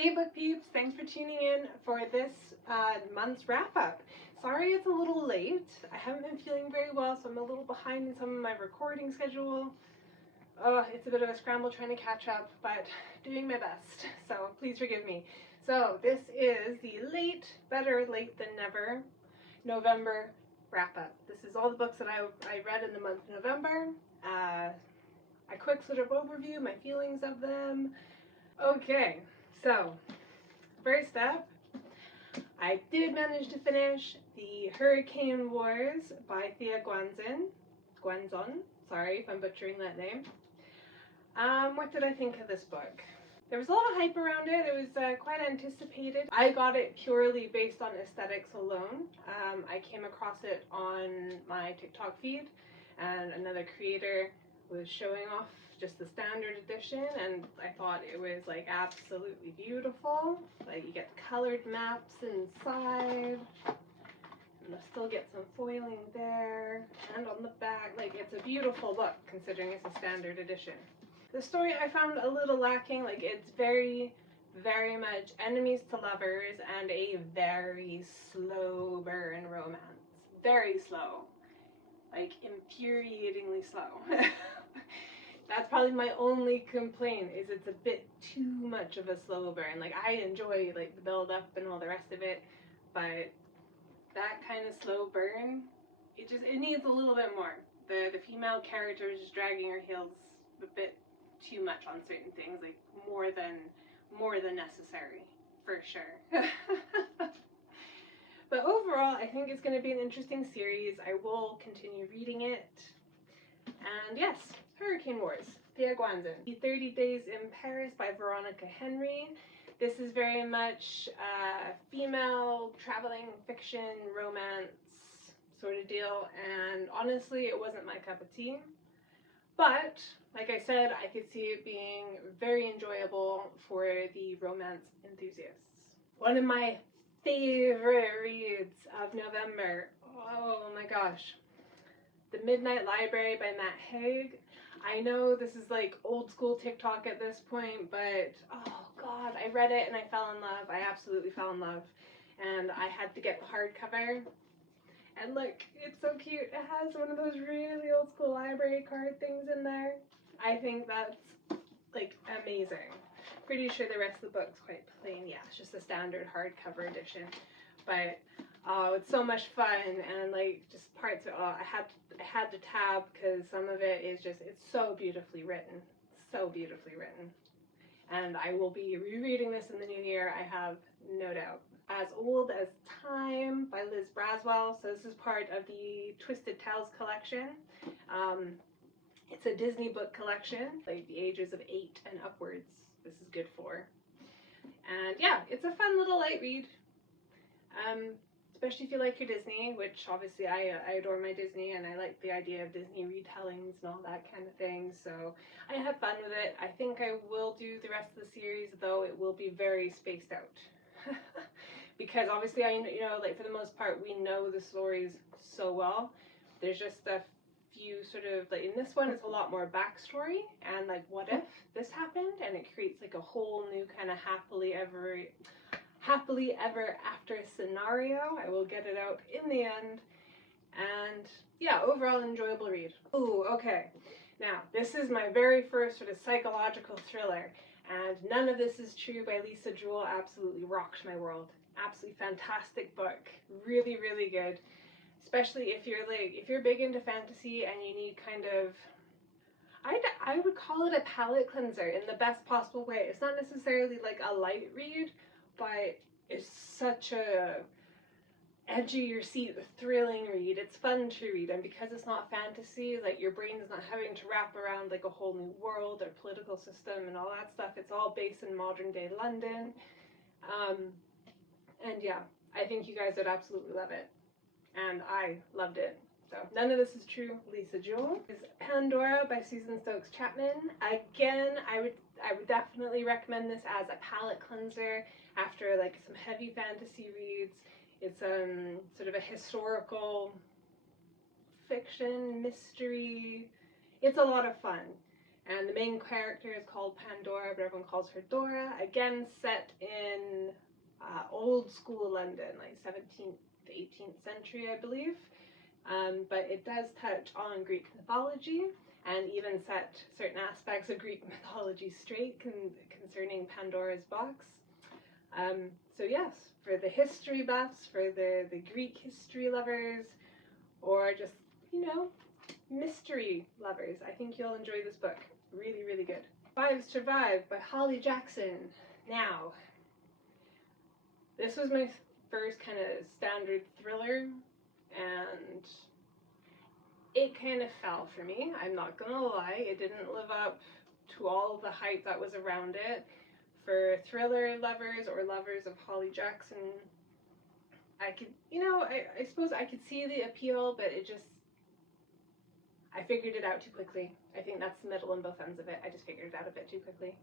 Hey book peeps, thanks for tuning in for this month's wrap up. Sorry it's a little late. I haven't been feeling very well, so I'm a little behind in some of my recording schedule. It's a bit of a scramble trying to catch up, but doing my best, so please forgive me. So this is the better late than never November wrap up. This is all the books that I read in the month of November. A quick sort of overview, my feelings of them. Okay, so first up, I did manage to finish The Hurricane Wars by Thea Guanzon. Sorry if I'm butchering that name. What did I think of this book? There was a lot of hype around it. It was quite anticipated. I got it purely based on aesthetics alone. I came across it on my TikTok feed, and another creator was showing off just the standard edition, and I thought it was like absolutely beautiful. Like you get the colored maps inside, and you'll still get some foiling there, and on the back, like it's a beautiful book considering it's a standard edition. The story I found a little lacking. Like it's very much enemies to lovers and a very slow burn romance. Very slow. Like infuriatingly slow. That's probably my only complaint, is it's a bit too much of a slow burn. Like I enjoy like the build up and all the rest of it, but that kind of slow burn, it needs a little bit more. The female character is just dragging her heels a bit too much on certain things, like more than necessary, for sure. But overall, I think it's going to be an interesting series. I will continue reading it. And yes, Hurricane Wars, Thea Guanzon. The 30 Days in Paris by Veronica Henry. This is very much female traveling fiction, romance sort of deal. And honestly, it wasn't my cup of tea. But, like I said, I could see it being very enjoyable for the romance enthusiasts. One of my favorite reads of November, oh my gosh, The Midnight Library by Matt Haig. I know this is like old school TikTok at this point, but oh god, I read it and I fell in love. I absolutely fell in love, and I had to get the hardcover. And look, it's so cute. It has one of those really old school library card things in there. I think that's like amazing. Pretty sure the rest of the book's quite plain. Yeah, it's just a standard hardcover edition. But oh, it's so much fun, and like just parts of it. Oh, I had to tab because some of it is just, it's so beautifully written. So beautifully written. And I will be rereading this in the new year, I have no doubt. As Old as Time by Liz Braswell. So this is part of the Twisted Tales collection. It's a Disney book collection, like the ages of 8 and upwards. This is good for. And yeah, it's a fun little light read. Especially if you like your Disney, which obviously I adore my Disney, and I like the idea of Disney retellings and all that kind of thing. So I had fun with it. I think I will do the rest of the series, though it will be very spaced out. Because obviously like for the most part, we know the stories so well. There's just a few sort of, like in this one, it's a lot more backstory and like what if this happened, and it creates like a whole new kind of happily ever after scenario. I will get it out in the end. And yeah, overall enjoyable read. Ooh, okay. Now, this is my very first sort of psychological thriller, and None of This Is True by Lisa Jewell absolutely rocked my world. Absolutely fantastic book. Really, really good. Especially if you're big into fantasy and you need kind of, I would call it a palate cleanser in the best possible way. It's not necessarily like a light read, but it's such a edge of your seat, thrilling read. It's fun to read, and because it's not fantasy, like your brain is not having to wrap around like a whole new world or political system and all that stuff. It's all based in modern day London. And yeah, I think you guys would absolutely love it. And I loved it. So None of This Is True, Lisa Jewell. Is Pandora by Susan Stokes Chapman. Again, I would definitely recommend this as a palate cleanser after like some heavy fantasy reads. It's sort of a historical fiction mystery. It's a lot of fun. And the main character is called Pandora, but everyone calls her Dora. Again, set in old school London, like 17th to 18th century, I believe. But it does touch on Greek mythology and even set certain aspects of Greek mythology straight concerning Pandora's box. So yes, for the history buffs, for the Greek history lovers, or just, you know, mystery lovers, I think you'll enjoy this book. Really, really good. Five Survive by Holly Jackson. Now, this was my first kind of standard thriller, and it kind of fell for me. I'm not gonna lie, it didn't live up to all the hype that was around it. For thriller lovers or lovers of Holly Jackson, I could, you know, I suppose I could see the appeal, but it just, I figured it out too quickly. I think that's the middle and both ends of it. I just figured it out a bit too quickly.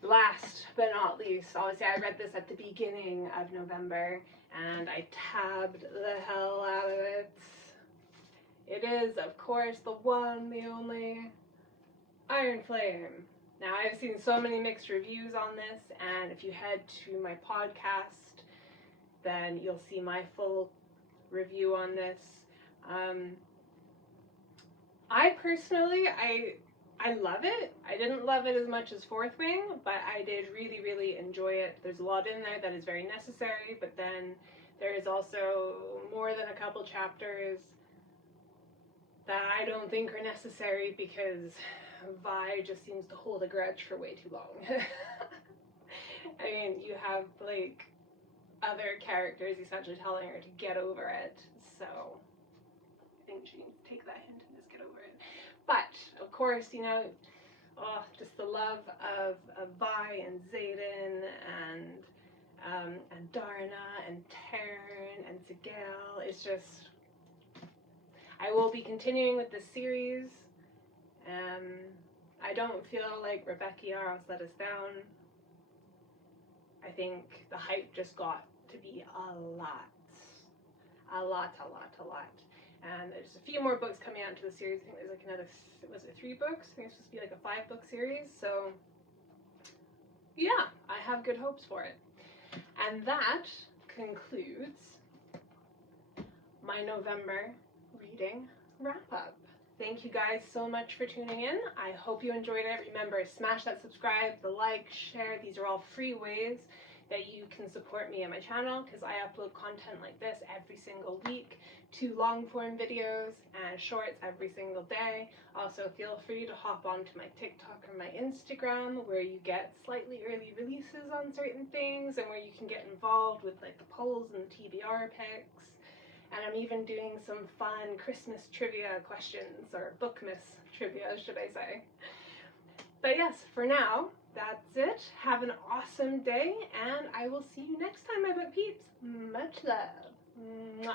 Last but not least, obviously I read this at the beginning of November and I tabbed the hell out of it. It is, of course, the one, the only Iron Flame. Now, I've seen so many mixed reviews on this, and if you head to my podcast, then you'll see my full review on this. I personally, I love it. I didn't love it as much as Fourth Wing, but I did really, really enjoy it. There's a lot in there that is very necessary, but then there is also more than a couple chapters that I don't think are necessary because Vi just seems to hold a grudge for way too long. I mean, you have like other characters essentially telling her to get over it, so I think she needs to take that hint and just get over it. But of course, you know, oh, just the love of Vi and Xaden and Darna and Taryn and Sigel. It's just, I will be continuing with this series. I don't feel like Rebecca Yarros let us down. I think the hype just got to be a lot. And there's a few more books coming out into the series. I think there's like another, was it 3 books? I think it's supposed to be like a 5-book series. So yeah, I have good hopes for it. And that concludes my November reading wrap up. Thank you guys so much for tuning in. I hope you enjoyed it. Remember, smash that subscribe, the like, share. These are all free ways that you can support me and my channel, because I upload content like this every single week, 2 long form videos and shorts every single day. Also, feel free to hop onto my TikTok or my Instagram, where you get slightly early releases on certain things and where you can get involved with like the polls and the TBR picks. And I'm even doing some fun Christmas trivia questions, or Bookmas trivia, should I say. But yes, for now, that's it. Have an awesome day, and I will see you next time, my book peeps. Much love. Mwah.